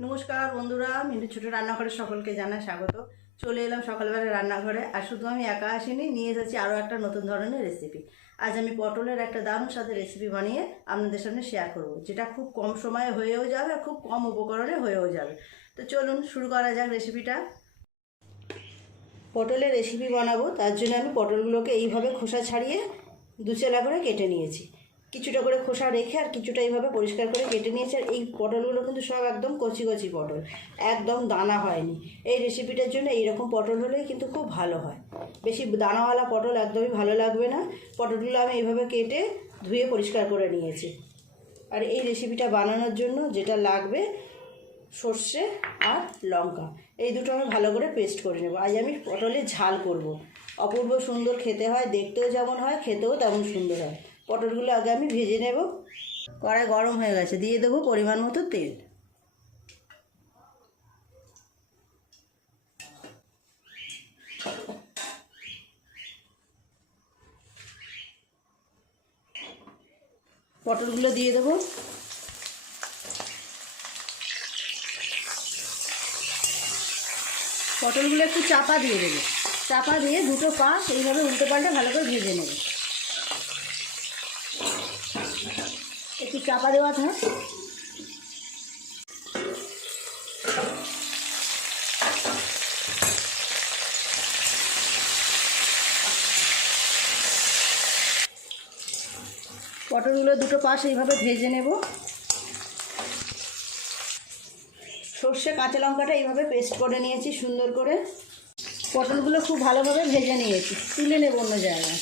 নমস্কার বন্ধুরা, মিন্টু ছোটো রান্নাঘরে সকলকে জানাই স্বাগত। চলে এলাম সকালবেলা রান্নাঘরে। আর শুধু আমি একা আসিনি, নিয়ে এসেছি আরও একটা নতুন ধরনের রেসিপি। আজ আমি পটলের একটা দারুণ স্বাদের রেসিপি বানিয়ে আপনাদের সামনে শেয়ার করব, যেটা খুব কম সময়ে হয়েও যাবে আর খুব কম উপকরণে হয়েও যাবে। তো চলুন শুরু করা যাক রেসিপিটা। পটলের রেসিপি বানাবো, তার জন্য আমি পটলগুলোকে এইভাবে খোসা ছাড়িয়ে দুচেলা করে কেটে নিয়েছি। কিছুটা করে খোসা রেখে আর কিছুটা এইভাবে পরিষ্কার করে কেটে নিয়েছি। আর এই পটলগুলো কিন্তু সব একদম কচি কচি পটল, একদম দানা হয়নি। এই রেসিপিটার জন্য এইরকম পটল হলেই কিন্তু খুব ভালো হয়। বেশি দানাওয়ালা পটল একদমই ভালো লাগবে না। পটলগুলো আমি এইভাবে কেটে ধুয়ে পরিষ্কার করে নিয়েছি। আর এই রেসিপিটা বানানোর জন্য যেটা লাগবে, সর্ষে আর লঙ্কা, এই দুটো আমি ভালো করে পেস্ট করে নেব। আজ আমি পটলের ঝাল করব। অপূর্ব সুন্দর খেতে হয়, দেখতেও যেমন হয় খেতেও তেমন সুন্দর হয়। পটলগুলো আগে আমি ভেজে নেব। কড়াই গরম হয়ে গেছে, দিয়ে দেবো পরিমাণ মতো তেল। পটলগুলো দিয়ে দেবো। পটলগুলো একটু চাপা দিয়ে দেবো। চাপা দিয়ে দুটো পাশ এইভাবে উল্টো পাল্টে ভালো করে ভেজে নেব। একটু চাপা দেওয়া থাক। পটলগুলো দুটো পাশ এইভাবে ভেজে নেব। সর্ষে কাঁচা লঙ্কাটা এইভাবে পেস্ট করে নিয়েছি সুন্দর করে। পটলগুলো খুব ভালোভাবে ভেজে নিয়েছি, তুলে নেব অন্য জায়গায়।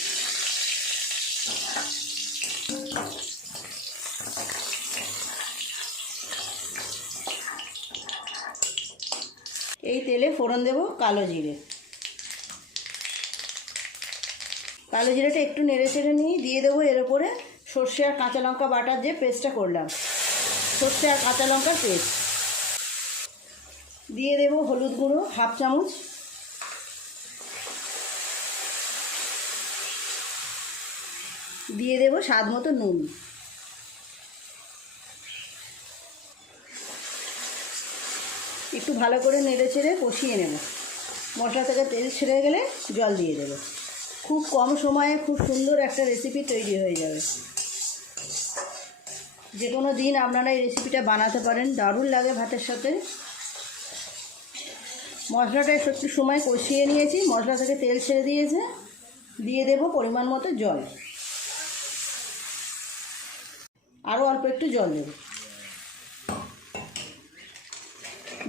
এই তেলে ফোড়ন দেব কালো জিরে। কালো জিরেটা একটু নেড়ে চেড়ে নিয়ে দিয়ে দেবো এর উপরে সর্ষে আর কাঁচা লঙ্কা বাটার যে পেস্টটা করলাম, সর্ষে আর কাঁচা লঙ্কার পেস্ট দিয়ে দেবো। হলুদ গুঁড়ো হাফ চামচ, দিয়ে দেবো স্বাদ মতো নুন। একটু ভালো করে নেড়ে চেড়ে কষিয়ে নেব। মশলা থেকে তেল ছেড়ে গেলে জল দিয়ে দেবো। খুব কম সময়ে খুব সুন্দর একটা রেসিপি তৈরি হয়ে যাবে। যে কোনো দিন আপনারা এই রেসিপিটা বানাতে পারেন, দারুণ লাগে ভাতের সাথে। মশলাটা একটু সময় কষিয়ে নিয়েছি, মশলা থেকে তেল ছেড়ে দিয়েছে। দিয়ে দেব পরিমাণ মতো জল, আরও অল্প একটু জল দেব।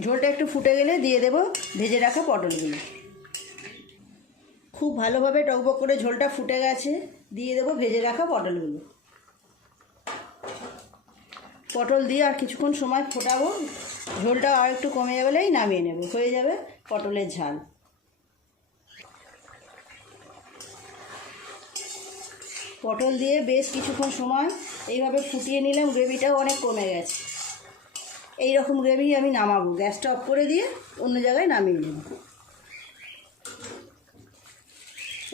ঝোলটা একটু ফুটে গেলে দিয়ে দেব ভেজে রাখা পটলগুলো। খুব ভালোভাবে টকবক করে ঝোলটা ফুটে গেছে, দিয়ে দেব ভেজে রাখা পটলগুলো। পটল দিয়ে আর কিছুক্ষণ সময় ফোটাবো। ঝোলটা আর একটু কমে গেলেই নামিয়ে নেব, হয়ে যাবে পটলের ঝাল। পটল দিয়ে বেশ কিছুক্ষণ সময় এইভাবে ফুটিয়ে নিলাম, গ্রেভিটাও অনেক কমে গেছে। এই রকম গ্রেভি আমি নামাবো, গ্যাসটা অফ করে দিয়ে অন্য জায়গায় নামিয়ে নেব।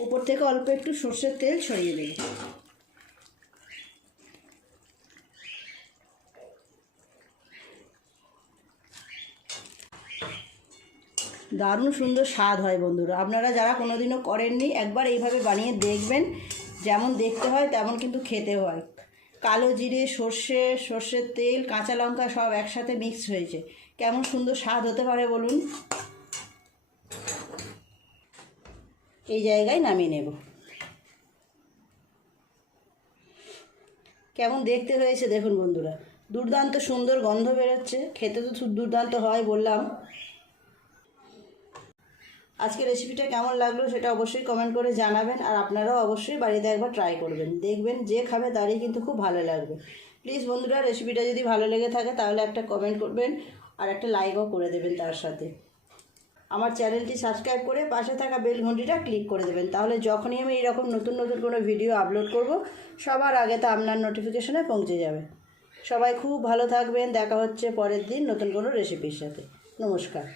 উপর থেকে অল্প একটু সর্ষের তেল ছড়িয়ে দেব। দারুণ সুন্দর স্বাদ হয় বন্ধুরা। আপনারা যারা কোনোদিনও করেননি, একবার এইভাবে বানিয়ে দেখবেন। যেমন দেখতে হয় তেমন কিন্তু খেতে হয়। কালো জিরে, সর্ষে, সর্ষের তেল, কাঁচা লঙ্কা সব একসাথে মিক্স হয়েছে, কেমন সুন্দর স্বাদ হতে পারে বলুন। এই জায়গায় নামিয়ে নেব। কেমন দেখতে হয়েছে দেখুন বন্ধুরা, দুর্দান্ত সুন্দর গন্ধ বেরোচ্ছে, খেতে তো দুর্দান্ত হয় বললাম। আজকে রেসিপিটা কেমন লাগলো সেটা অবশ্যই কমেন্ট করে জানাবেন। আর আপনারাও অবশ্যই বাড়িতে একবার ট্রাই করবেন, দেখবেন যে খাবে তারই কিন্তু খুব ভালো লাগবে। প্লিজ বন্ধুরা, রেসিপিটা যদি ভালো লেগে থাকে তাহলে একটা কমেন্ট করবেন আর একটা লাইকও করে দেবেন। তার সাথে আমার চ্যানেলটি সাবস্ক্রাইব করে পাশে থাকা বেল ঘন্টিটা ক্লিক করে দেবেন, তাহলে যখনই আমি এইরকম নতুন নতুন কোনো ভিডিও আপলোড করব সবার আগে তা আপনার নোটিফিকেশনে পৌঁছে যাবে। সবাই খুব ভালো থাকবেন। দেখা হচ্ছে পরের দিন নতুন কোনো রেসিপির সাথে। নমস্কার।